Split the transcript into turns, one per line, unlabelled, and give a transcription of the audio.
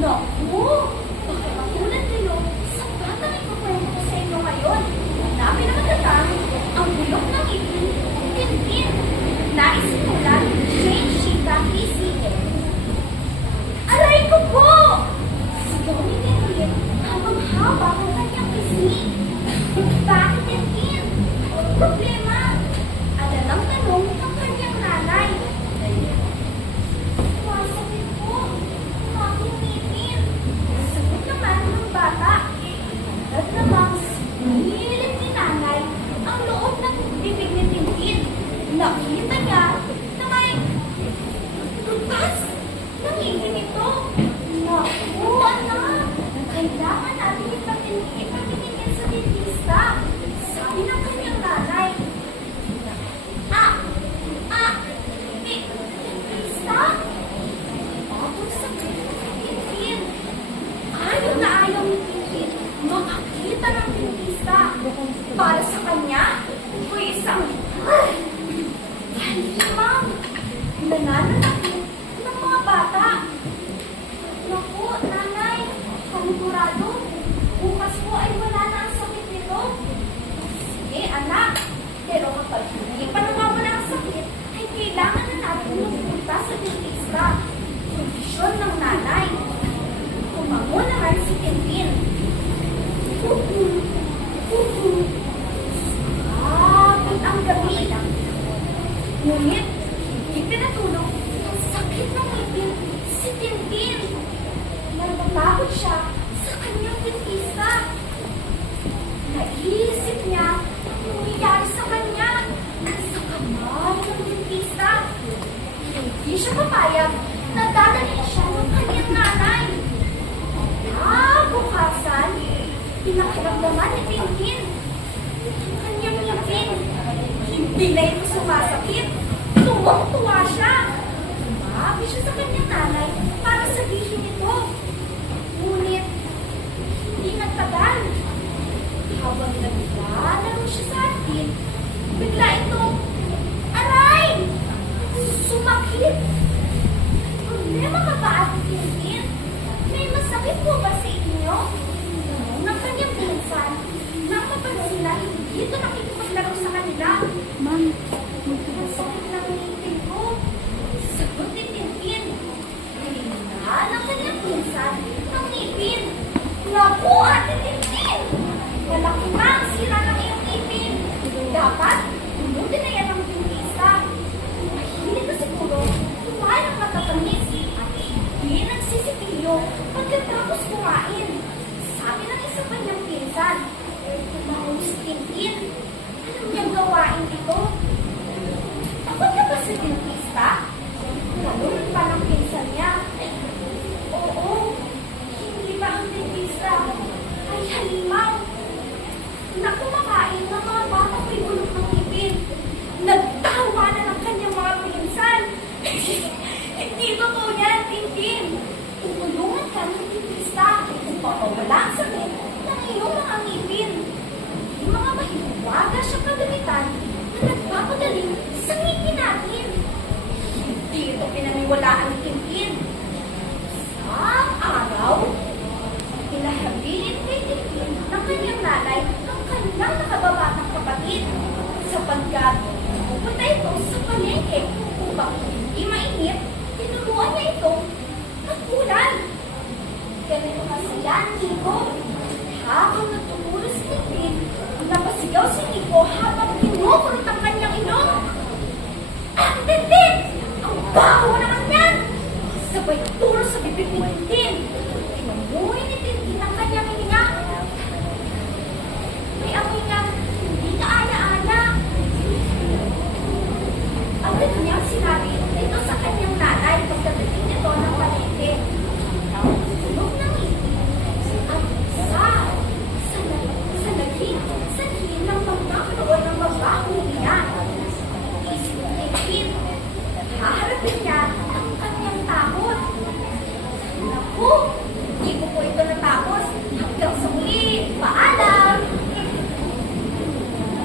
听到，哦，para sa kanya. Uy, isang ay, yan lamang. Nanananak ng mga bata. Naku, nanay, panigurado, bukas po ay wala na ang sakit nito. Sige, anak, pero kapag siya papayag. Nagdadali siya ng kanyang nanay. Ah, Kabukasan, pinakiramdaman ni Pinkin. Kanyang lamin, hindi na ito sumasakit. Tuwang-tuwa siya. Mabi siya sa kanyang nanay Naku, Ate Tintin! Malaki na. paggabi, pupunta ito sa palengke upang hindi mainit, tinuruan na ito ng. Ganito nga sila ang Kiko. Habang nagtumulo si Nikrin, napasigaw si Kiko habang pinukurot ang kanyang inom. Ang tindi! Ang bawal!